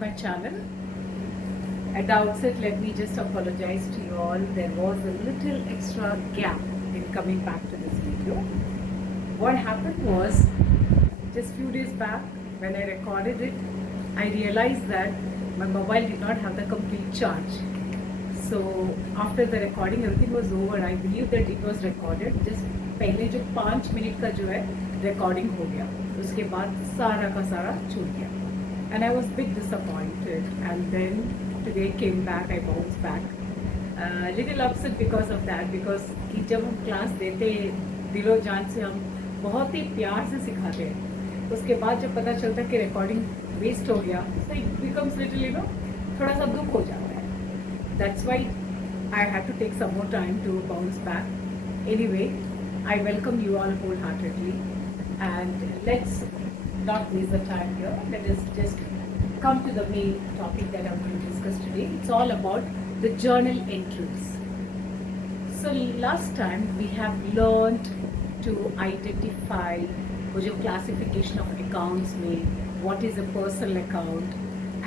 my channel. At the outset, let me just apologize to you all. There was a little extra gap in coming back to this video. What happened was, just few days back when I recorded it, I realized that my mobile did not have the complete charge. So after the recording, everything was over. I believe that it was recorded. Just पहले जो 5 minute का जो है recording हो गया, उसके बाद सारा का सारा छूट गया. And I was a bit disappointed. And then today came back, I bounced back. Little upset because of that, because कि जब हम क्लास देते दिलो जान से हम बहुत ही प्यार से सिखाते हैं, उसके बाद जब पता चलता है कि रिकॉर्डिंग वेस्ट हो गया, so it becomes little, you know, थोड़ा सा दुख हो जाता है. That's why I had to take some more time to bounce back. Anyway, I welcome you all wholeheartedly, and let's not waste the time here. Let us just come to the main topic that I'm going to discuss today. It's all about the journal entries. So last time we have learned to identify वो जो classification of accounts में, what is a personal account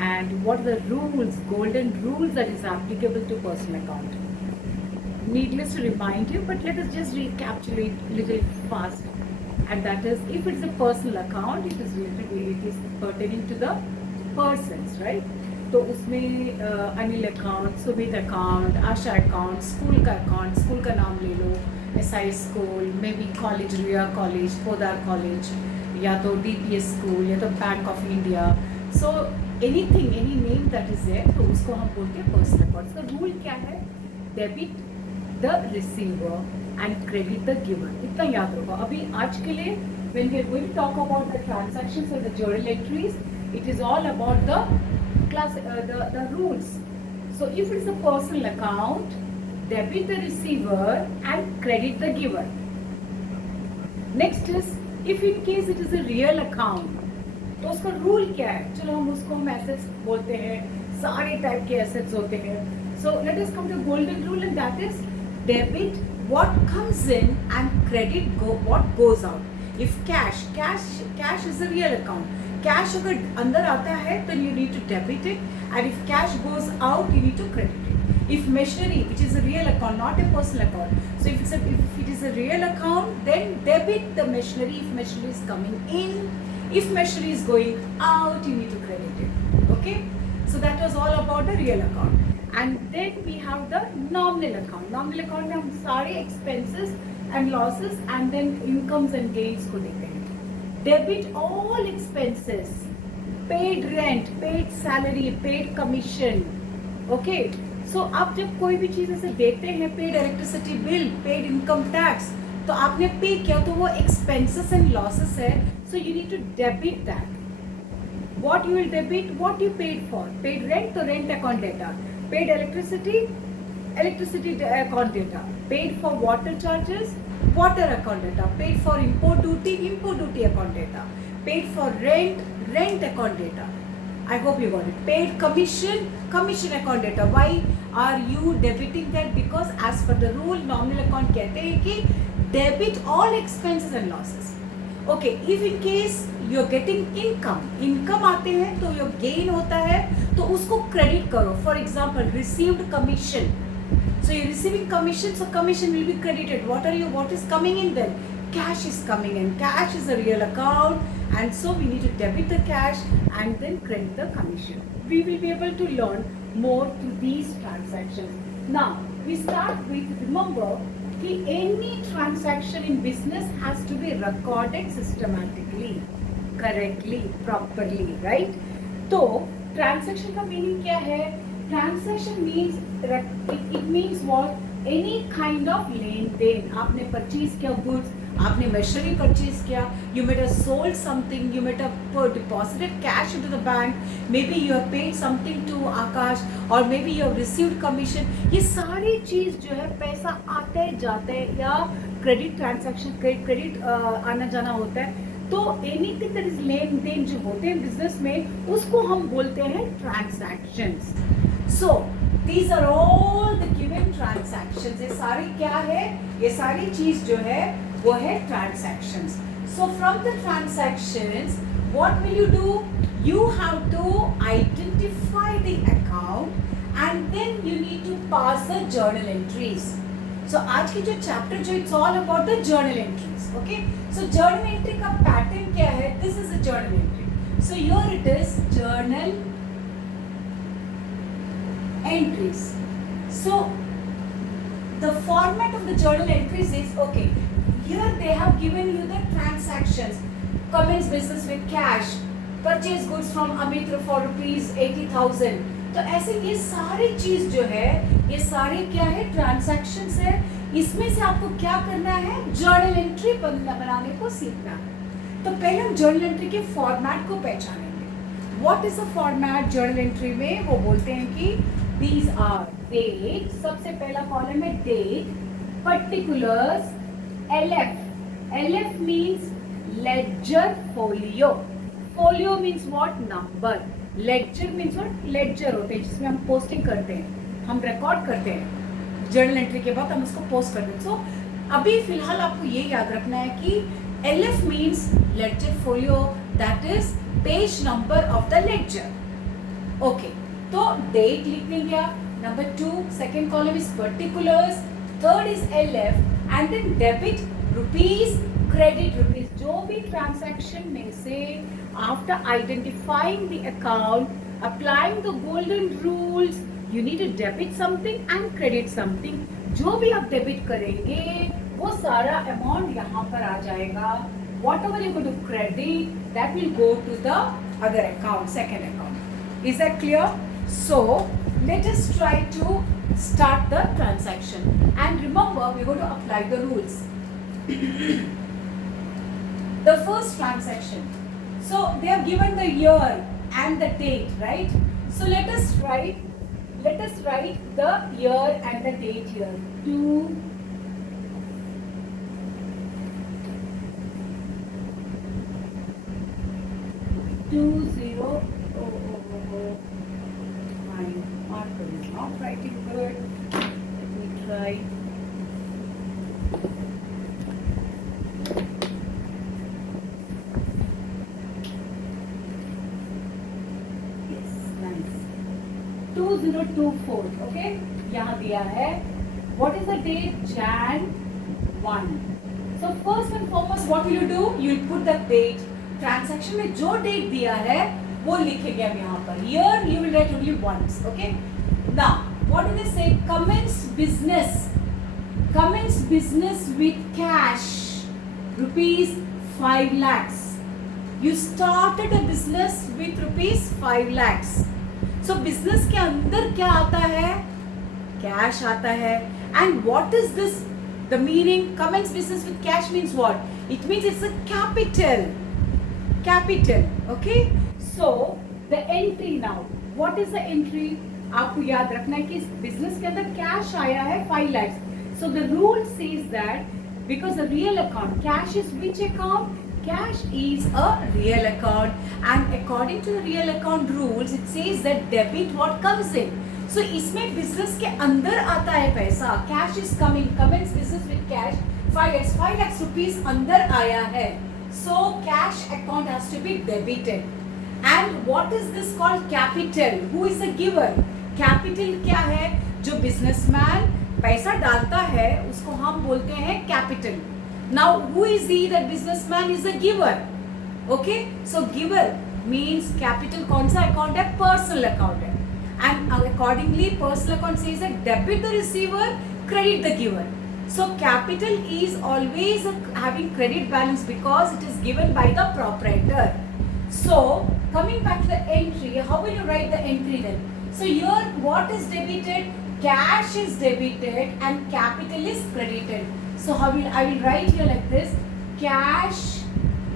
and what are the rules, golden rules that is applicable to personal account. Needless to remind you, but let us just recapitulate a little fast. And that is, if it's a personal account, it is pertaining to the persons, right? तो उसमें Anil account, Sumit account, Asha account, school का account, school का नाम ले लो, SI school, maybe college, Riya college, Podar college, या तो DPS school, या तो bank of India. So anything, any name that is there, तो उसको हम बोलते हैं पर्सनल अकाउंट. तो रूल क्या है? Debit the receiver and credit the giver. इतना याद रखो. अभी आज के लिए when we are going to talk about the transactions or the journal entries, it is all about the class, the rules. So if it is a personal account, debit the receiver and credit the giver. Next is, if in case it is a real account, तो उसका rule क्या है? चलो हम उसको assets बोलते हैं, सारे टाइप के assets होते हैं. So let us come to golden rule, and that is debit what comes in and credit what goes out. If cash is a real account. Cash अगर अंदर आता है तो you need to debit it, and if cash goes out you need to credit it. If machinery, which is a real account, not a personal account, so if it is a real account, then debit the machinery if machinery is coming in. If machinery is going out, you need to credit it. Okay, so that was all about the real account. And then we have the nominal account. Nominal account में हम सारे expenses and losses and then incomes and gains को देते हैं. Debit all expenses, paid rent, paid salary, paid commission. Okay. So आप जब कोई भी चीज़ ऐसे देते हैं, paid electricity bill, paid income tax, तो आपने पे किया तो वो expenses and losses है. So you need to debit that. What you will debit? What you paid for. Paid rent, तो rent account data. Paid electricity account data. Paid for water charges, water account data. Paid for import duty account data. Paid for rent account data. I hope you got it. Paid commission account data. Why are you debiting that? Because as per the rule, nominal account कहते हैं कि debit all expenses and losses. Okay, if in case you're getting income आते हैं तो your gain होता है तो उसको credit करो. For example, received commission. So you're receiving commission, so commission will be credited. What is coming in then? Cash is coming in. Cash is a real account, and so we need to debit the cash and then credit the commission. We will be able to learn more through these transactions. Now we start with, remember, any transaction in business has to be recorded systematically, correctly, properly, right? तो transaction का meaning क्या है? Transaction means it means what? Any kind of लेन देन. आपने purchase किया goods, आपने machinery purchase किया, you might have sold something, you might have deposited cash into the bank, maybe you have paid something to Akash, or maybe you have received commission. ये सारी चीज़ जो है पैसा आते जाते या credit transaction, credit आना जाना होता है. तो एनीथिंग दैट इज लेन देन जो होते हैं बिजनेस में, उसको हम बोलते हैं transactions. So these are all the given transactions. ये सारी क्या है? ये सारी चीज जो है वो है transactions. So from the transactions, what will you do? You have to identify the account and then you need to pass the journal entries. So आज की जो chapter जो it's all about the journal entries. Okay? So journal entry का pattern क्या है? This is a journal entry. So here it is journal entries. So the format of the journal entries is okay. Here they have given you the transactions. Commence business with cash. Purchase goods from Amit for rupees 80,000. तो ऐसे ये सारी चीज जो है ये सारे क्या है ट्रांजैक्शंस है. इसमें से आपको क्या करना है? जर्नल एंट्री बनाने को सीखना है. तो पहले हम जर्नल एंट्री के फॉर्मेट को पहचानेंगे. What is the format journal entry में? वो बोलते हैं कि दीज आर डेट. सबसे पहला कॉलम है date, particulars, LF. LF means ledger folio. Folio means what? Number. Ledger means what? Ledger होते हैं जिसमें हम पोस्टिंग करते हैं, हम रिकॉर्ड करते हैं. जर्नल एंट्री के बाद हम उसको पोस्ट करते हैं. सो अभी फिलहाल आपको ये याद रखना है कि LF means ledger folio, that is page number of the ledger. Okay. तो डेट लिख देंगे. Number 2 second column is particulars, third is LF and then debit rupees, credit rupees. जो भी ट्रांजैक्शन में से after identifying the account, applying the golden rules, you need to debit something and credit something. जो भी आप debit करेंगे वो सारा अमाउंट यहाँ पर आ जाएगा. Whatever you go to credit that will go to the other account, second account. Is that clear? So let us try to start the transaction and remember we are going to apply the rules. The first transaction, so they have given the year and the date, right? So let us write the year and the date here. 20. Marker is not writing good. Let me try. Yes, nice. 2024. Okay, यहाँ दिया है. What is the date? Jan 1. So first and foremost, what will you do? You will put the date. Transaction में जो date दिया है वो लिखेंगे हम यहाँ पर. Here you will write only once. Okay. Now what do they say? Commence business with cash rupees 5 lakhs. You started a business with rupees 5 lakhs. So business के अंदर क्या आता है? Cash आता है. And what is this? The meaning commence business with cash means what? It means it's a capital. Okay. So the entry now. What is the entry? आपको याद रखना है कि इस बिजनेस के अंदर कैश आया है 5 lakhs. So the rule says that because the real account, cash is which account? Cash is a real account, and according to the real account rules, it says that debit what comes in. So इसमें business के अंदर आता है पैसा. Cash is coming. Commence business with cash 5 lakhs rupees अंदर आया है. So cash account has to be debited. And what is this called? Capital. Who is the giver? Capital क्या है? जो businessman पैसा डालता है उसको हम बोलते हैं capital. Now who is he? That businessman is a giver. Okay? So giver means capital. कौन सा account है? Personal account है. And accordingly personal account says that debit the receiver, credit the giver. So capital is always having credit balance because it is given by the proprietor. So coming back to the entry, how will you write the entry then? So here what is debited? Cash is debited and capital is credited. So I will write here like this: cash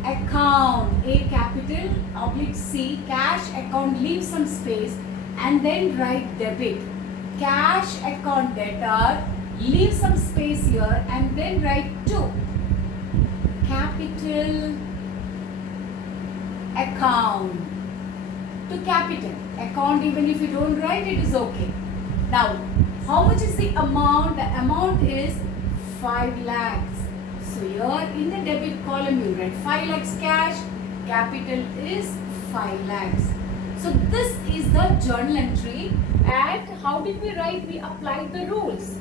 account, A capital oblique C, cash account, leave some space and then write debit. Cash account debtor, leave some space here and then write 2. Capital account. To capital account, even if you don't write it is okay. Now how much is the amount? The amount is 5 lakhs. So here in the debit column you write 5 lakhs cash, capital is 5 lakhs. So this is the journal entry, and how did we write? We applied the rules.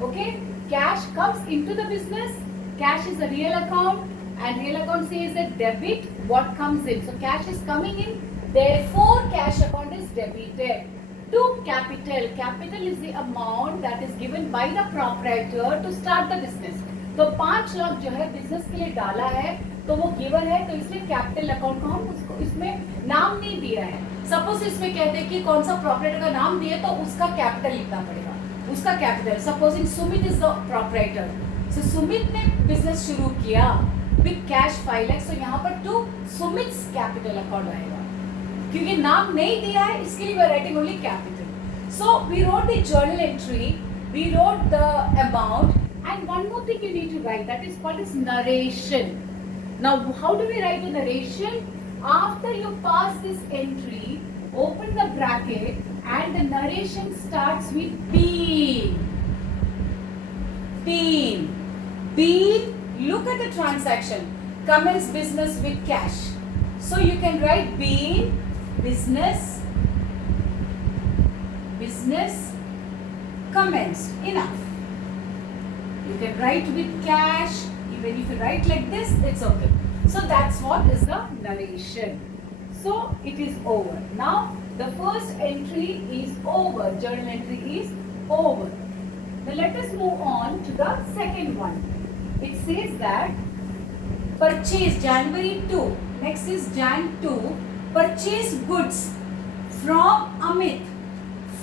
Okay, cash comes into the business, cash is a real account, and real account says that debit what comes in. So cash is coming in, therefore cash account is debited. To capital, capital is the amount that is given by the proprietor to start the business. तो 5 लाख जो है business के लिए डाला है तो वो given है, तो इसलिए कैपिटल अकाउंट को हम उसको इसमें नाम नहीं दिया है. सपोज इसमें कहते हैं कि कौन सा प्रॉपराइटर का नाम दिए तो उसका कैपिटल लिखना पड़ेगा, उसका capital. Supposing Sumit is the proprietor, so Sumit ने बिजनेस शुरू किया विद कैश 5 लाख, सो यहाँ पर टू सुमित्स कैपिटल अकाउंट आएगा, क्योंकि नाम नहीं दिया है इसके लिए we are writing only capital. So we wrote the journal entry, we wrote the amount. And one more thing you need to write, that is called as narration. Now how do we write the narration? After you pass this entry, open the bracket and the narration starts with Bean. Bean. Bean, look at the transaction. Commence business with cash. So you can write Bean, business, commenced. Enough. You can write with cash, even if you write like this, it's okay. So that's what is the narration. So it is over. Now the first entry is over, journal entry is over. Now let us move on to the second one. It says that purchase January 2, next is Jan 2, purchase goods from Amit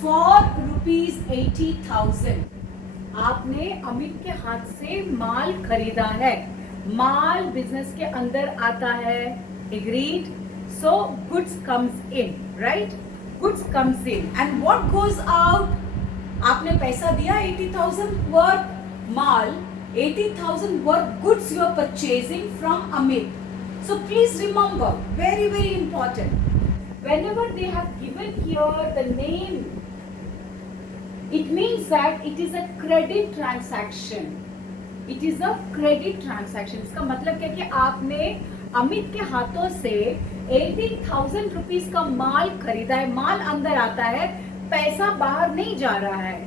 for rupees 80,000. आपने अमित के हाथ से माल खरीदा है, माल business के अंदर आता है, agreed? So goods comes in, right? Goods comes in and what goes out? आपने पैसा दिया 80,000 worth mall, 80,000 worth goods you are purchasing from Amit. So please remember, very very important, whenever they have given here the name, it means that it is a credit transaction. It is a credit transaction. इसका मतलब क्या कि आपने अमित के हाथों से 80,000 rupees का माल खरीदा है, माल अंदर आता है, पैसा बाहर नहीं जा रहा है,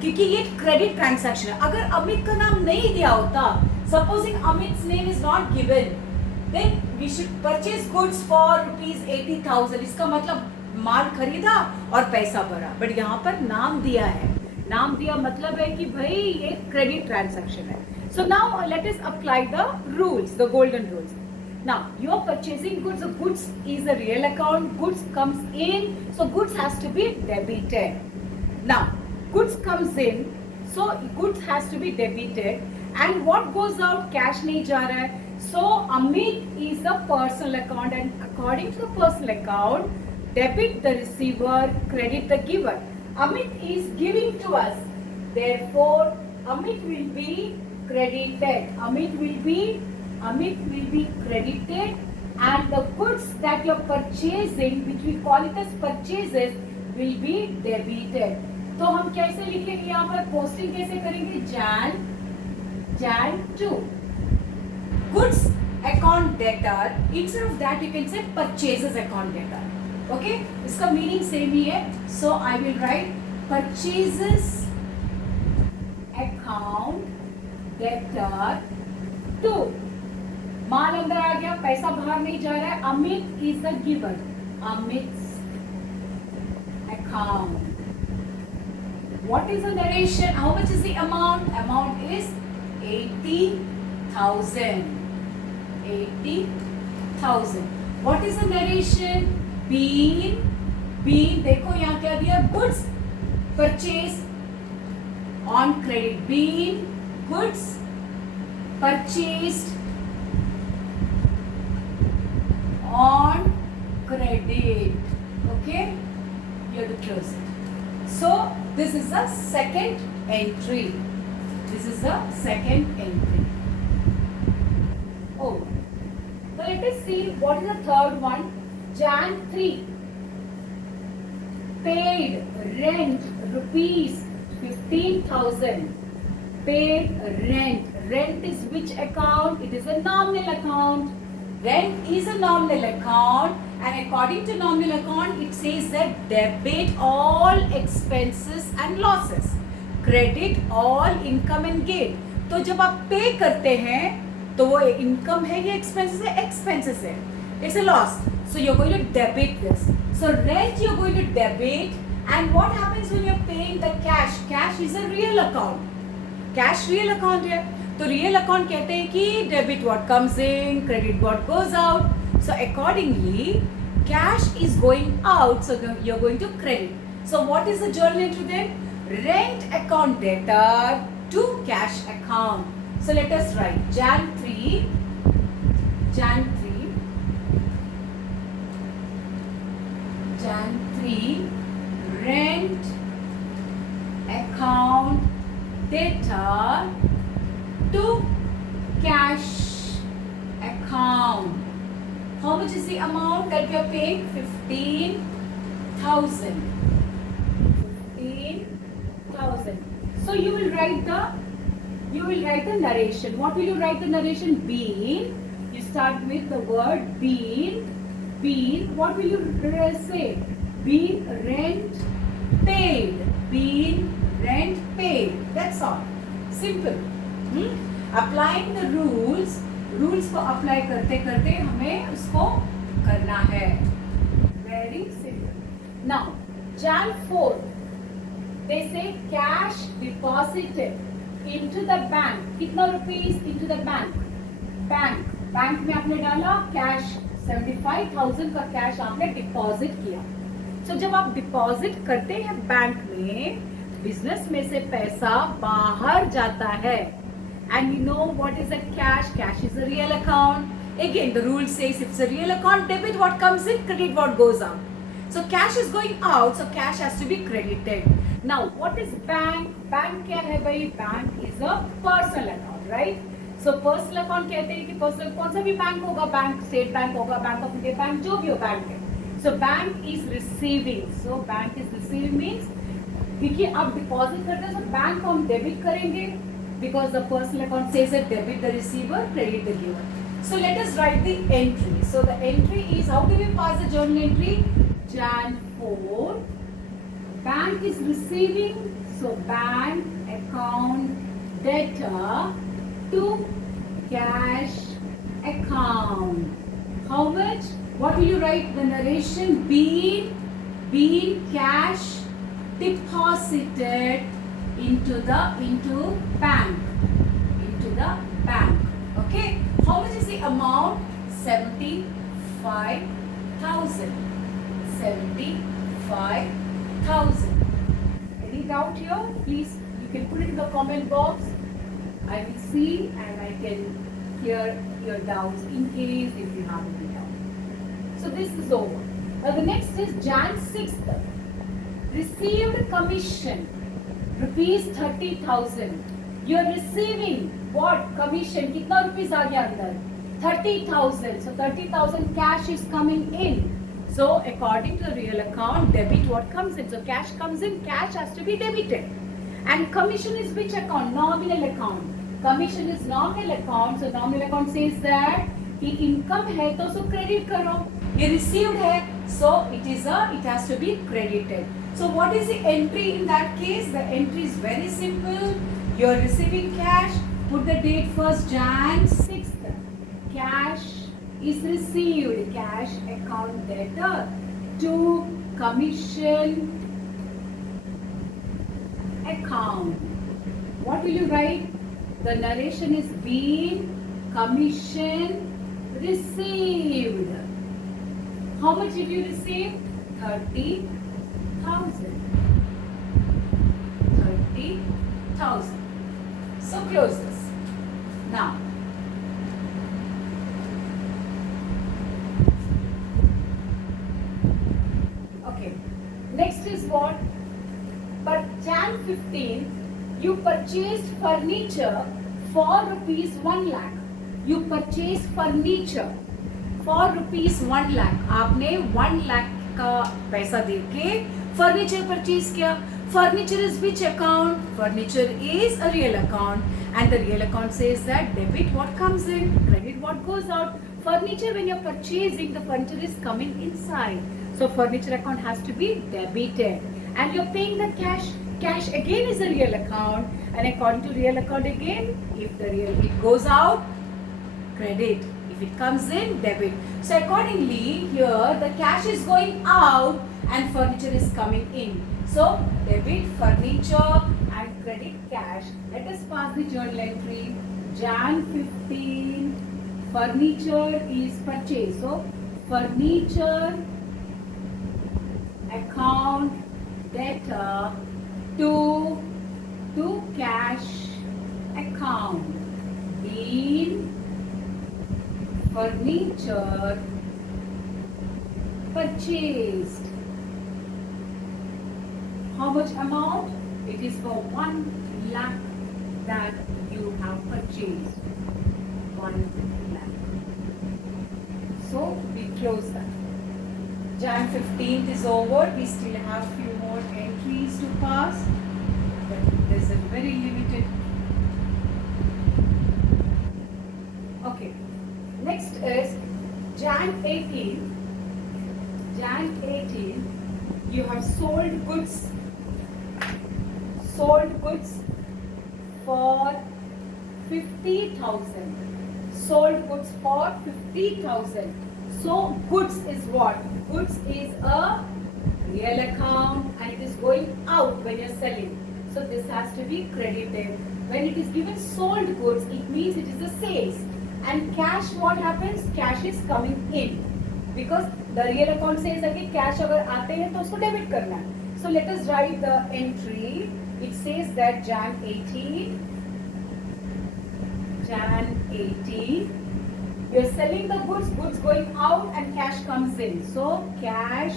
क्योंकि ये क्रेडिट ट्रांजैक्शन है. अगर अमित का नाम नहीं दिया होता, supposing Amit's name is not given, then we should purchase goods for rupees 80,000. इसका मतलब माल खरीदा और पैसा भरा, बट यहाँ पर नाम दिया है. नाम दिया मतलब है कि भाई ये क्रेडिट ट्रांजैक्शन है. So now let us apply the rules, the golden rules. Now you are purchasing goods, goods is a real account, goods comes in, so goods has to be debited. Now goods comes in, so goods has to be debited, and what goes out, cash नहीं जा रहा है. So Amit is the personal account, and according to the personal account, debit the receiver, credit the giver. Amit is giving to us, therefore Amit will be credited. Amit will be credited, and the goods that you are purchasing, which we call it as purchases, will be debited. तो हम कैसे लिखेंगे यहाँ पर, posting कैसे करेंगे? Jan 2. Goods account debtor, instead of that you can say purchases account debtor. Okay, इसका meaning same ही है. So I will write purchases account debtor 2. माल अंदर आ गया, पैसा बाहर नहीं जा रहा है. Amit is the giver, Amit's account. What is the narration? How much is the amount? Amount is 80,000. 80,000. What is the narration? Been, देखो यहाँ क्या दिया, goods purchase on credit. Been goods purchased on credit. Okay, you have to close it. So this is the second entry. Oh, so let us see what is the third one. Jan 3, paid rent rupees 15,000. Paid rent, Rent is which account? It is a nominal account. Rent is a nominal account, and according to nominal account, it says that debit all expenses and losses, credit all income and gain. तो जब आप पे करते हैं तो वो income है या expenses है? Expenses है. It's a loss. So you're going to debit this. So rent you're going to debit, and what happens when you're paying the cash? Cash is a real account. Cash real account है. तो real account कहते हैं कि debit what comes in, credit what goes out. So accordingly cash is going out, so you are going to credit. So what is the journal entry then? Rent account debtor to cash account. So let us write Jan 3 rent account debtor to cash account. How much is the amount that you are paying? 15,000. 15,000. So you will write the narration. What will you write the narration? Been. You start with the word been. Been. What will you say? Been rent paid. Been rent paid. That's all. Simple. Applying the rules को apply करते करते हमें उसको करना है. Very simple. Now Jan 4 they say cash deposited into the bank. कितना rupees into the bank में आपने डाला कैश. 75,000 का कैश आपने डिपॉजिट किया. So जब आप डिपॉजिट करते हैं बैंक में, बिजनेस में से पैसा बाहर जाता है. And you know what is a cash? Cash is a real account. Again, the rule says if it's a real account, debit what comes in, credit what goes out. So cash is going out, so cash has to be credited. Now, what is bank? Bank क्या है भाई? Bank is a personal account, right? So personal account कहते हैं कि personal कौन सा भी bank होगा, बैंक स्टेट बैंक होगा, बैंक ऑफ इंडिया बैंक, जो भी हो बैंक है. So bank is receiving. So bank is receiving means देखिए आप डिपॉजिट करते हैं तो बैंक को हम डेबिट करेंगे, because the personal account says that debit the receiver, credit the giver. So let us write the entry. So the entry is, how do we pass the journal entry? Jan 4, bank is receiving, so bank account debtor to cash account. How much? What will you write? The narration being cash deposited into the bank. Okay, how much is the amount? 75,000. 75,000. Any doubt here? Please, you can put it in the comment box. I will see and I can clear your doubts in case if you have any doubt. So this is over. Now the next is Jan 6th. Received commission. Rupees 30,000. You are receiving what? Commission. कितना rupees आ गया अंदर? 30,000. So 30,000 cash is coming in. So according to the real account, debit what comes in. So cash comes in, cash has to be debited. And commission is which account? Nominal account. Commission is nominal account. So nominal account says that कि income है तो उसको credit करो. ये received है, so it has to be credited. So what is the entry in that case? The entry is very simple. You are receiving cash. Put the date first, Jan 6th. Cash is received. Cash account debtor to commission account. What will you write? The narration is being commission received. How much did you receive? 30,000. 30,000. So close this. Now, okay. Next is what? But Jan 15, you purchased furniture for rupees 1 lakh. You purchased furniture for rupees 1 lakh. आपने 1 lakh का पैसा देके furniture purchase किया. Furniture is which account? Furniture is a real account, and the real account says that debit what comes in, credit what goes out. Furniture, when you're purchasing, the furniture is coming inside. So furniture account has to be debited. And you're paying the cash. Cash again is a real account, and according to real account again, if the real it goes out, credit. If it comes in, debit. So accordingly, here the cash is going out and furniture is coming in. So debit furniture and credit cash. Let us pass the journal entry. Jan 15, furniture is purchased. So furniture account debtor to cash account. Deal furniture purchased. How much amount? It is for 1 lakh that you have purchased. 1 lakh. So we close that. Jan 15th is over. We still have few more entries to pass. But there's a very limited. Okay. Next is Jan 18. Jan 18. You have sold goods. Sold goods for 50,000. Sold goods for 50,000. So goods is what? Goods is a real account and it is going out when you're selling. So this has to be credited. When it is given sold goods, it means it is a sales. And cash, what happens? Cash is coming in. Because the real account says that cash अगर आते हैं तो उसको debit करना है. So let us write the entry. It says that Jan 18. You're selling the goods, goods going out and cash comes in. So cash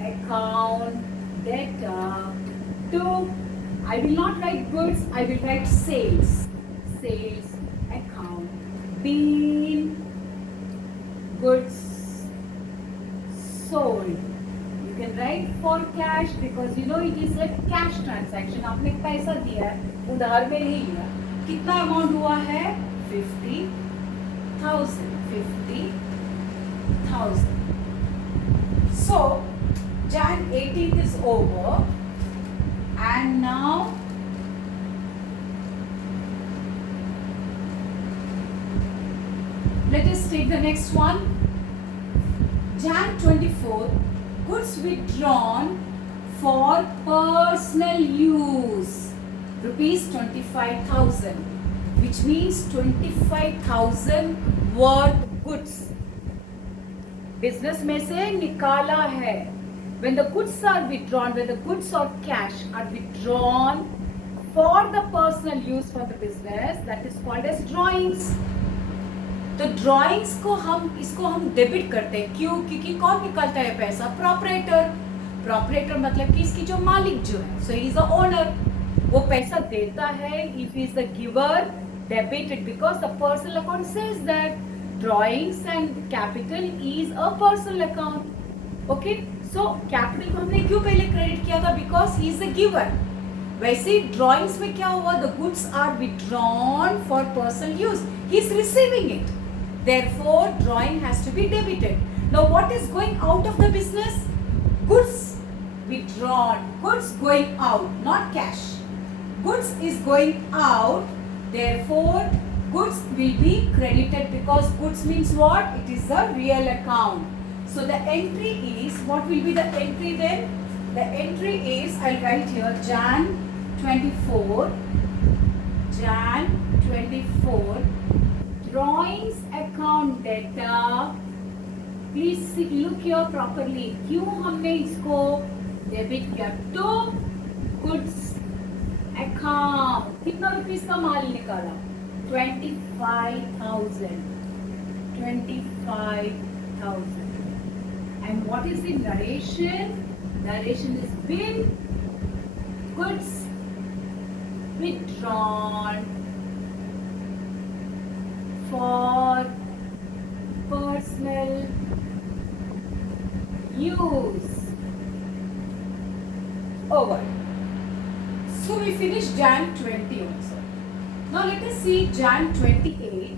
account debtor to, I will not write goods, I will write sales. Sales account. Been goods sold. You can write for cash because you know it is a cash transaction. आपने पैसा दिया है, उधार में नहीं लिया. कितना amount हुआ है? 50,000. 50,000. So Jan 18th is over, and now let us take the next one. Jan 24th, goods withdrawn for personal use, rupees 25,000, which means 25,000 worth goods. Business में से निकाला है. When the goods are withdrawn, when the goods or cash are withdrawn for the personal use for the business, that is called as drawings. तो drawings को इसको हम debit करते हैं. क्यों? क्योंकि कौन निकालता है पैसा? प्रॉपरेटर. प्रॉपरेटर मतलब कि इसकी जो मालिक जो है, सो ही इज अ ओनर. वो पैसा देता है. If is the giver, debited because the personal account says that drawings and capital is a personal account. Okay, so capital को हमने क्यों पहले क्रेडिट किया था? Because he is the giver. वैसे ड्राइंग्स में क्या हुआ? The goods are withdrawn for personal use. He is receiving it. Therefore, drawing has to be debited. Now, what is going out of the business? Goods withdrawn. Goods going out, not cash. Goods is going out. Therefore, goods will be credited because goods means what? It is a real account. So, the entry is, what will be the entry then? The entry is, I'll write here, Jan 24. Jan 24. Drawings account debtor. Please look here properly. क्यों हमने इसको debit किया? तो goods account. कितना rupees का माल निकाला? 25,000. 25,000. And what is the narration? Narration is been goods withdrawn for personal use. Over. finished Jan 20 also. Now let us see Jan 28.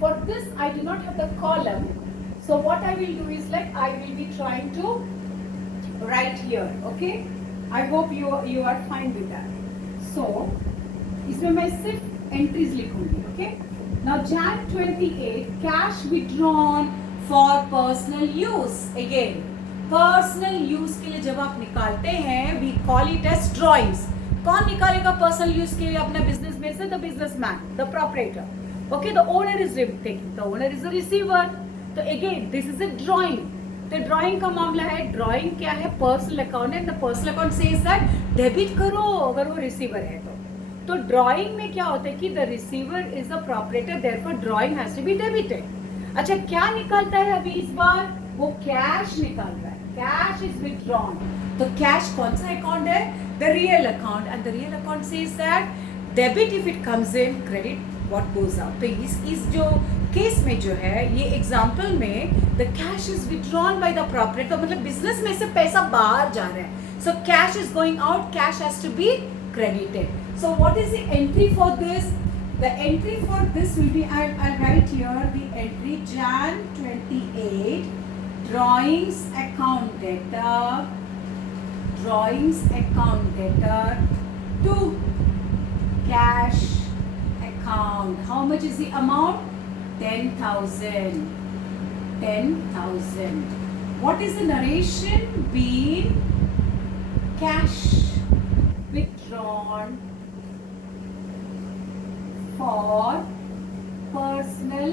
For this I do not have the column. So what I will do is like I will be trying to write here. Okay. I hope you are fine with that. So इसमें मैं सिर्फ entries लिखूंगी. Okay. Now Jan 28 cash withdrawn for personal use. Again personal use के लिए जब आप निकालते हैं we call it as drawings. कौन निकालेगा पर्सनल यूज के लिए अपना बिजनेस में से? The businessman, the proprietor. Okay. The owner is taking, the owner is the receiver. तो again this is a drawing. तो ड्रॉइंग का मामला है. ड्रॉइंग क्या है? Personal account. And the personal account says that debit करो अगर वो रिसीवर है तो ड्रॉइंग में क्या होता है कि the receiver is the proprietor, therefore drawing has to be debited. अच्छा, क्या निकालता है अभी इस बार? वो कैश निकाल रहा है. Cash is withdrawn. तो कैश कौन सा अकाउंट है? The real account. And the real account says that debit if it comes in, credit what goes out. तो इस जो केस में जो है ये एग्जांपल में the cash is withdrawn by the proprietor. मतलब बिजनेस में से पैसा बाहर जा रहा है. So cash is going out, cash has to be credited. So what is the entry for this? The entry for this will be, I'll write here the entry Jan 28 drawings account debtor, drawings account debtor to cash account. How much is the amount? 10,000. 10,000. What is the narration? Being cash withdrawn for personal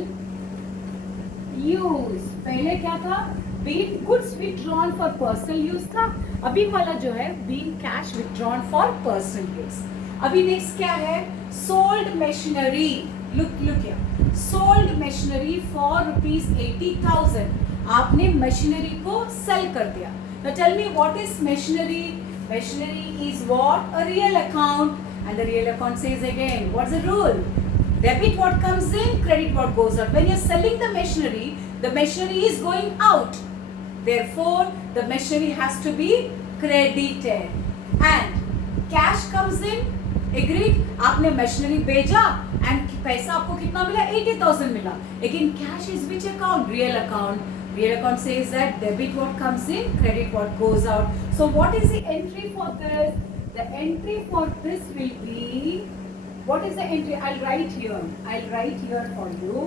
use. पहले क्या था? Being goods withdrawn for personal use था. अभी वाला जो है being cash withdrawn for personal use. अभी next क्या है? Sold machinery. Look here. Sold machinery for rupees 80,000. आपने machinery को sell कर दिया. Now tell me what is machinery? Machinery is what? A real account. And the real account says again, what's the rule? Debit what comes in, credit what goes out. When you're selling the machinery is going out. Therefore, the machinery has to be credited. And cash comes in, agreed? आपने machinery बेचा and पैसा आपको कितना मिला? 80,000 मिला. Again, cash is which account? Real account. Real account says that debit what comes in, credit what goes out. So what is the entry for this? The entry for this will be, what is the entry? I'll write here for you.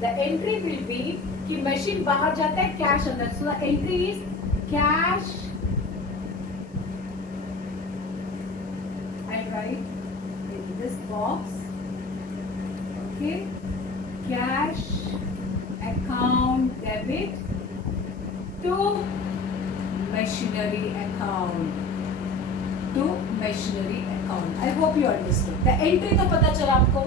The entry will be कि machine बाहर जाता है, cash अंदर. So the entry is cash. I'll write in this box. Okay. Cash account debit to machinery account. To machinery account. I hope you understood. The entry तो पता चला आपको.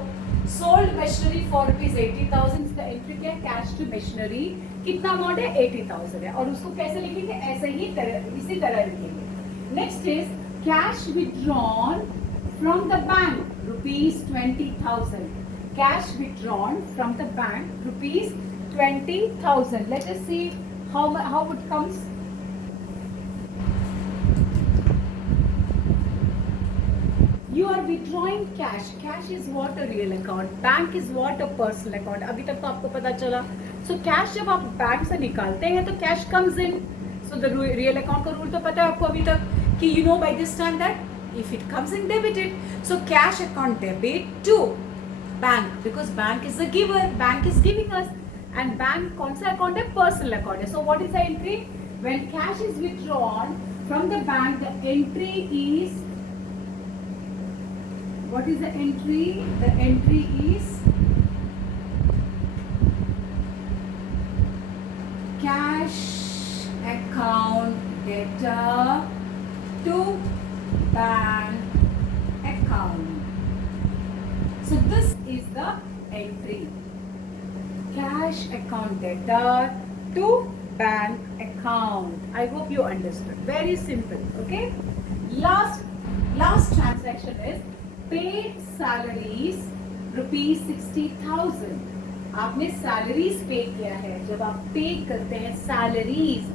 Sold machinery for rupees 80,000. The entry क्या है? Cash to machinery. कितना amount है? 80,000 है. और उसको कैसे लिखेंगे? ऐसे ही इसी तरह लिखेंगे. Next is cash withdrawn from the bank. Rupees 20,000. Cash withdrawn from the bank. Rupees 20,000. Let us see how it comes. You are withdrawing cash. Cash is what? A real account. Bank is what? A personal account. अभी तक तो आपको पता चला. So cash जब आप bank से निकालते हैं तो cash comes in. So the real account का rule तो पता है आपको अभी तक कि you know by this time that if it comes in debited. So cash account debit to bank because bank is the giver. Bank is giving us. And bank कौन सा account है? Personal account है. So what is the entry? When cash is withdrawn from the bank, the entry is, what is the entry? The entry is cash account debtor to bank account. So this is the entry. Cash account debtor to bank account. I hope you understood. Very simple. Okay. Last transaction is paid salaries rupees 60,000. आपने salaries pay किया है. जब आप pay करते हैं salaries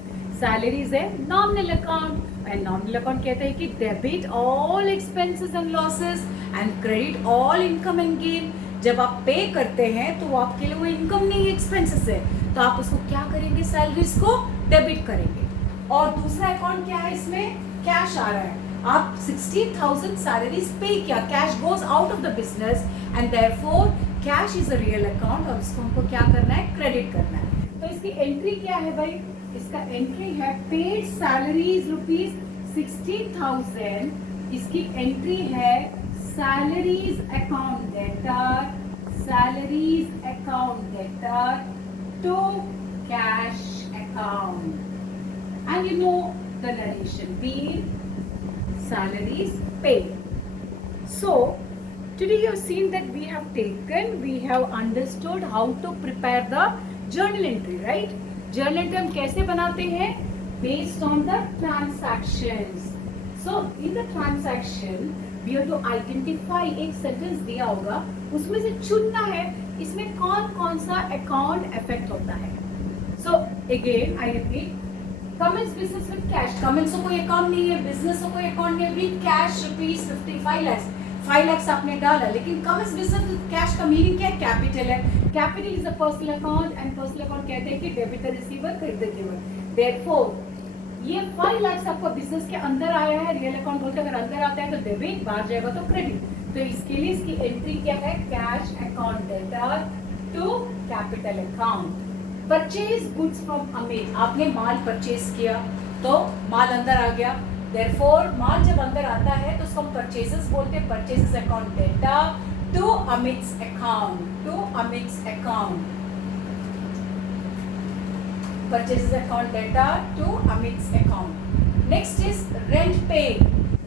salaries है nominal account, and nominal account कहते हैं कि debit all expenses and losses and credit all income and gain. जब आप पे करते हैं तो वो आपके लिए वो इनकम नहीं एक्सपेंसेस है, तो आप उसको क्या करेंगे, सैलरीज को डेबिट करेंगे। और दूसरा अकाउंट क्या है, इसमें कैश आ रहा है, आप 16,000 सैलरीज पे किया, cash goes out of the business and therefore cash is a real account, और इसको हमको क्या करना है, क्रेडिट करना है। तो इसकी एंट्री क्या है भाई, इसका एंट्री है पेड सैलरीज रुपीज 16,000, इसकी एंट्री है salaries account debtor, salaries account debtor to cash account, and you know the narration being salaries paid. So today you have seen that we have understood how to prepare the journal entry, right? Journal entry हम कैसे बनाते हैं, based on the transactions. So in the transaction we have to identify, एक sentence दिया होगा उसमें से चुनना है इसमें कौन कौन सा अकाउंट अफेक्ट होता है। So again I repeat, commence business with cash, commence कोई अकाउंट नहीं है, बिजनेस कोई अकाउंट नहीं है, with cash rupees 55 lakh, 5 lakh आपने डाला, लेकिन कमेंस बिजनेस विद कैश का मीनिंग क्या है, कैपिटल है। Capital is a personal account, and personal account कहते हैं कि debtor receiver creditor giver, therefore ये 5 लाख आपको बिजनेस के अंदर आया है, रियल अकाउंट बोलते अगर अंदर आता है तो डेबिट, बाहर जाएगा तो क्रेडिट। तो इसके लिए इसकी एंट्री क्या है, cash account debtor to capital account. Purchase goods from Amit, आपने माल परचेज किया तो माल अंदर आ गया, देयरफॉर माल जब अंदर आता है तो उसको हम परचेजेस बोलते हैं, purchases account debtor to Amit's account, to Amit's account, purchases account debtor to Amit's account. Next is rent paid,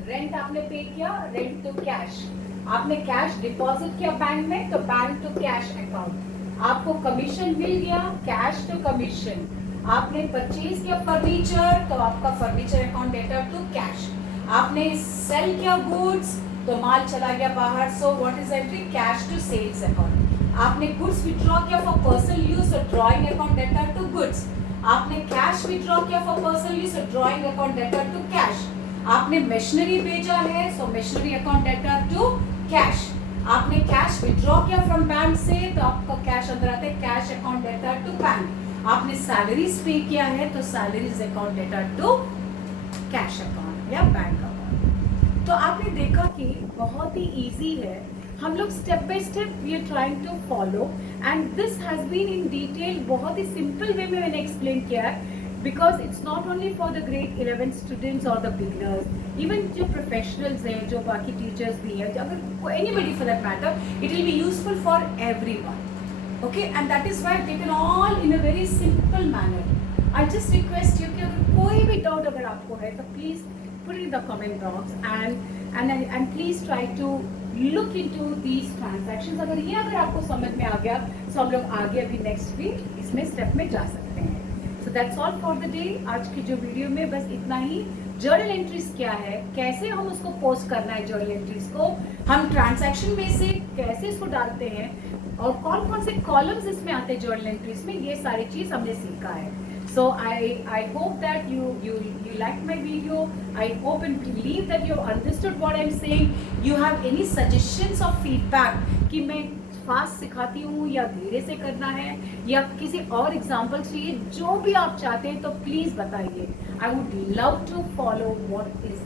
rent आपने पे किया, रेंट टू कैश, आपने कैश डिपॉजिट किया बैंक में तो बैंक टू कैश अकाउंट, आपको कमीशन मिल गया, कैश टू कमीशन, आपने परचेज किया फर्नीचर तो आपका furniture account debtor to cash, आपने सेल किया गुड्स तो माल चला गया बाहर, so what is entry, cash to sales account, आपने गुड्स विड्रॉ किया फॉर पर्सनल यूज तो drawing account debtor to goods, आपने कैश विड्रॉ किया फॉर पर्सनल यूज तो drawing account debtor to cash, आपने मशीनरी भेजा है so machinery account debtor to cash, आपने कैश विड्रॉ किया फ्रॉम बैंक से तो आपका कैश अंदर आता है, cash account debtor to bank, आपने सैलरीज पे किया है तो salaries account debtor to cash account या बैंक अकाउंट। तो आपने देखा कि बहुत ही इजी है, हम लोग step by step we are trying to follow, and this has been in detail, बहुत ही सिंपल वे में मैंने एक्सप्लेन किया है, because it's not only for the grade 11 students or the beginners, even जो professionals हैं, जो बाकी teachers भी हैं, अगर anybody for that matter, it will be useful for everyone, okay? And that is why I've taken all in a very simple manner. I just request you कि अगर कोई भी doubt अगर आपको है तो please put it in the comment box and please try to look into these transactions. अगर ये अगर आपको समझ में आ गया तो हम लोग आगे अभी next week इसमें step में जा सकते हैं। So that's all for the day. आज की जो वीडियो में बस इतना ही। जर्नल एंट्रीज क्या है, कैसे हम उसको पोस्ट करना है, जर्नल एंट्रीज को हम ट्रांजैक्शन में से कैसे इसको डालते हैं और कौन कौन से कॉलम्स इसमें आते हैं जर्नल एंट्रीज में, ये सारी चीज हमने सीखा है। So I hope that you liked my video. I hope and believe that you understood what I'm saying. You have any suggestions or feedback कि मैं फास्ट सिखाती हूँ या धीरे से करना है या किसी और एग्जाम्पल चाहिए, जो भी आप चाहते हैं तो प्लीज बताइए। I would love to follow what is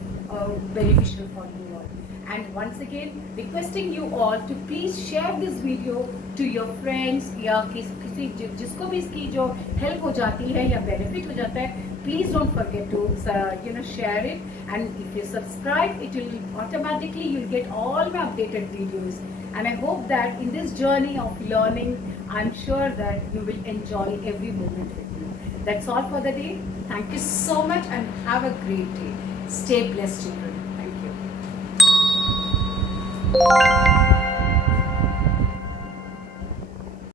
beneficial for you all, and once again requesting you all to please share this video to your friends या किसी जिसको भी इसकी जो हेल्प हो जाती है या बेनिफिट हो जाता है, please don't forget to share it, and if you subscribe it will automatically you'll get all my updated videos, and I hope that in this journey of learning I'm sure that you will enjoy every moment with me. That's all for the day. Thank you so much and have a great day. Stay blessed, children. Thank you.